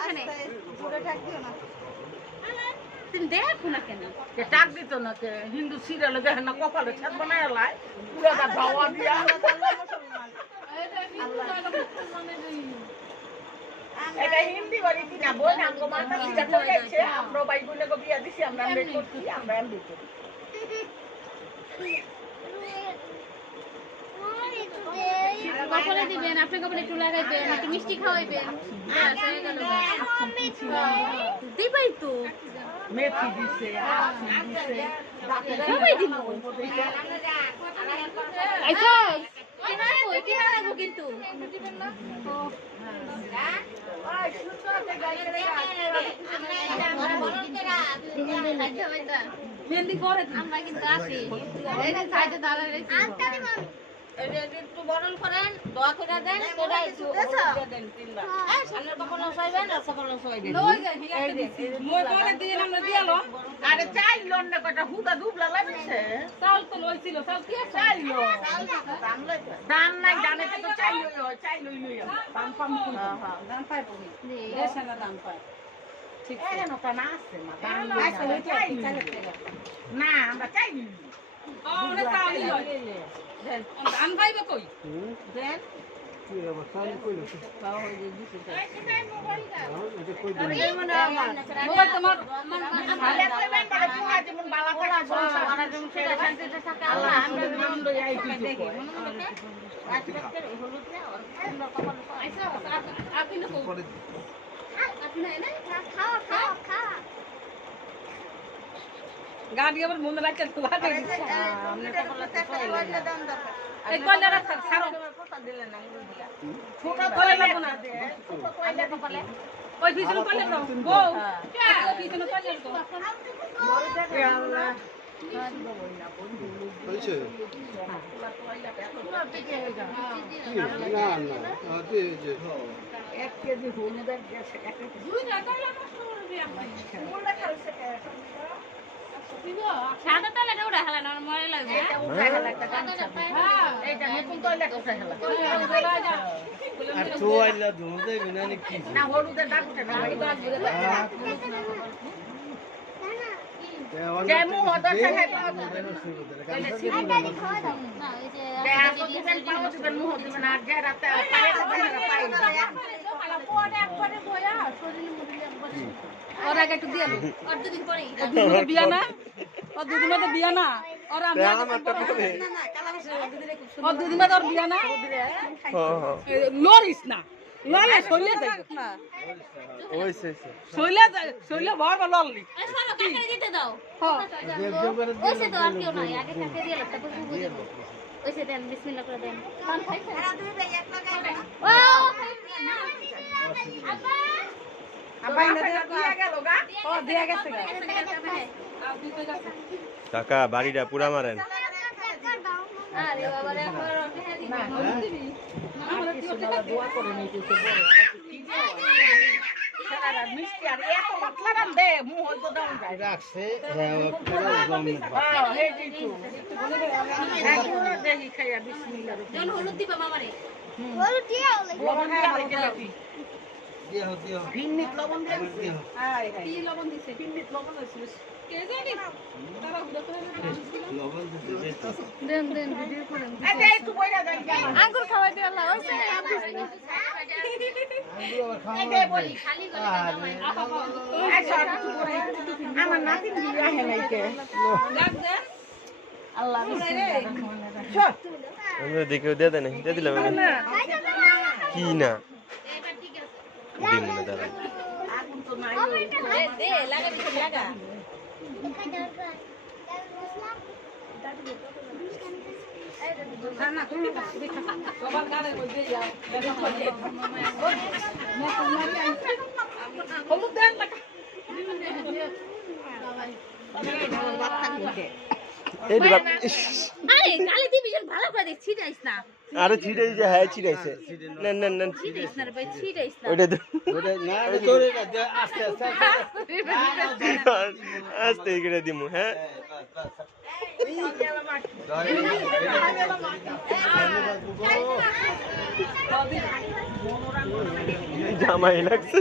এখানে জোরে ঠাক দিও না তুমি দেখো না কেন কে টাক দিত না কে হিন্দু সিরিয়ালে দেখেন না কপালে ছাদ বানায় লাই পুরাটা দাওয়া দিয়া এটা হিন্দি বাড়ি কিনা বই না কমাটা সিটা করে আছে আমরা ভাই বোনে গো বিয়া দিছি আমরা এমবি করছি আমরা এমবি করি কপালে দিবেন আপনি কপালে একটু লাগাইবেন একটু মিষ্টি খাওয়াইবেন দিবাই তো মেথি দিছে আসি দিছে সবাই দিব আচ্ছা কি রাখবো কিন্তু মেহেন্দি করে আমরা কিন্তু আসি এই যে সাইডে দাঁড়ায় রয়েছি একটু বরণ করেন দোয়া করে দেন সেটা একটু দেন তিনবার সামনের কপালে সইবেন আর কপালে সইবেন মই করে দিয়ে আমরা দিয়ালো আরে চাইলো না কটা হুদা দুবলা লাগছে চাল তো লইছিল চাল কি চাইলো দাম নাই জানে তো চাইলোই লই দাম পাম হ্যাঁ হ্যাঁ দাম পাই পড়ি দেশে না দাম পাই ঠিক আছে না তা না আছে না দাম না আমরা চাইনি আমরা চাইনি দেন দাম পাইবে কই দেন কি অবস্থা কইলো তাও হই দিছে এই সেটাই মোবাইলটা এটা কই দিন মোবাইল তোমার ভালো কইবেন বলে পুরা যেমন বালা থাকা সংসার আর যেমন সেটা শান্তিতে থাকে আল্লাহ আমরা নাম লই আইছি দেখি আজকে হলুদ না আর আমরা কপালে আইসা আপনি না কই আপনি না খাও খাও খাও গাড়ি আবার মনে রাখতে লাগে আমরা কপালে দাম দরকার এই কয়লারা ছাড়ো কথা দিলে না ছোট কয়লা লাগো না দে ছোট কয়লা কপালে ওই পিছনে কয়লা দাও গো কে ওই পিছনে কয়লা দাও আল্লাহ হইছে না না আতে যে 1 কেজি হইনে দেন গেছে 1 কেজি দুই না কয়লা নষ্ট করে দিয়া মুলটা খাইছে সাদা তলাটা উড়া হেলা না মরে লাগবে এটা উঠা হেলা একটা গামছা হ্যাঁ এইটা নতুন টয়লেট উঠা হেলা আর তো আইলা ধুতে বিনা নি কি না হলুদের দাগ উঠে না যেমু হদর খাই পাওয়া যাবে আইতালি খাওয়া দাও না ওই যে আপনি দিবেন পাওয়া যাবেন মুহ দিবেন আর যে রাতে পায়ে পাই না পোড়া একবারে বয়া শরীরে মুড়ি একবারে ওর আগে একটু দিয়ে আর দুদিন পরেই বিয়া না ও দুদিন মধ্যে বিয়া না আর আমরা না না কালা মাছ ও দুদিন মধ্যে আর বিয়া না লরিস না ললে সইলে যাই না ওইছে সইলে বড় লললি এই সরো কাকে দিতে দাও হ্যাঁ ওইসে তো আর কেউ নাই আগে কাকে দিয়ে লাগতা বুঝু বুঝু ওইসে দেন বিসমিল্লাহ করে দেন পান খাইছেন এরা দুই ভাই এক লাগাই না ও আব্বা ইনা দিয়া গেল গা ও দিয়া গেছে গা কাকা বাড়িটা পুরা মারেন আরে বাবা রে আমার দিবি আমরা দোয়া করে নিতেছে বড় সারা মিষ্টি আর এত পাতলা রাম দে মুহ হইতো দাও যায় রাখছে হ্যাঁ পুরো জমি হ্যাঁ হে দিতু এখন দেখি খাইয়া বিসমিল্লাহ জন হলুদ দিবা মামারে লবণ দিয়া ভালো দিও ভিন্নিত লবণ দিয়ে দিও আয় কি লবণ দিছে ভিন্নিত লবণ হইছিল কে জানি তারা হুদা করে লবণ দিতে দেন দেন ভিডিও করেন এই একটু বইরা দেন আঙ্গুর খাওয়াই দিয়ে আল্লাহ ওইসে এই দে বলি খালি গলে দামাই আমার নাতিন দিয়ে আহে নাইকে ডাক দে আল্লাহ আমরা দেখেও দিয়ে দেন দিয়ে দিলাম কি না এবার ঠিক আছে দিই মনে দাঁড়া আগুন তো নাই দে লাগা দিছে লাগা না তুমি সবার গানে কই দেই হলুদ দেন না এই দিবা আরে গালি দিবি যেন ভালো করে দেখ ছিটাইস না আরে ছিটাই যে হ্যাঁ ছিটাইছে নেন নেন নেন ছিটাইস না রে ভাই ছিটাইস না ওটা ওটা না তোরে না আস্তে আস্তে আস্তে করে দিমু হ্যাঁ এই জামাই লাগছে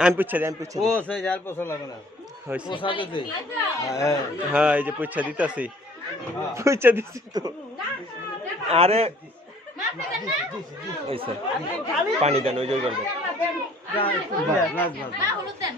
আমি পুচ্ছা দিই ও সেই যার পোষা লাগে না হয়েছে পোষা দিতে হ্যাঁ এই যে পুচ্ছা দিতেছি পুচ্ছা দিচ্ছি তো আরে এই স্যার পানি দেন ওই জল করবেন না হলুদ দেন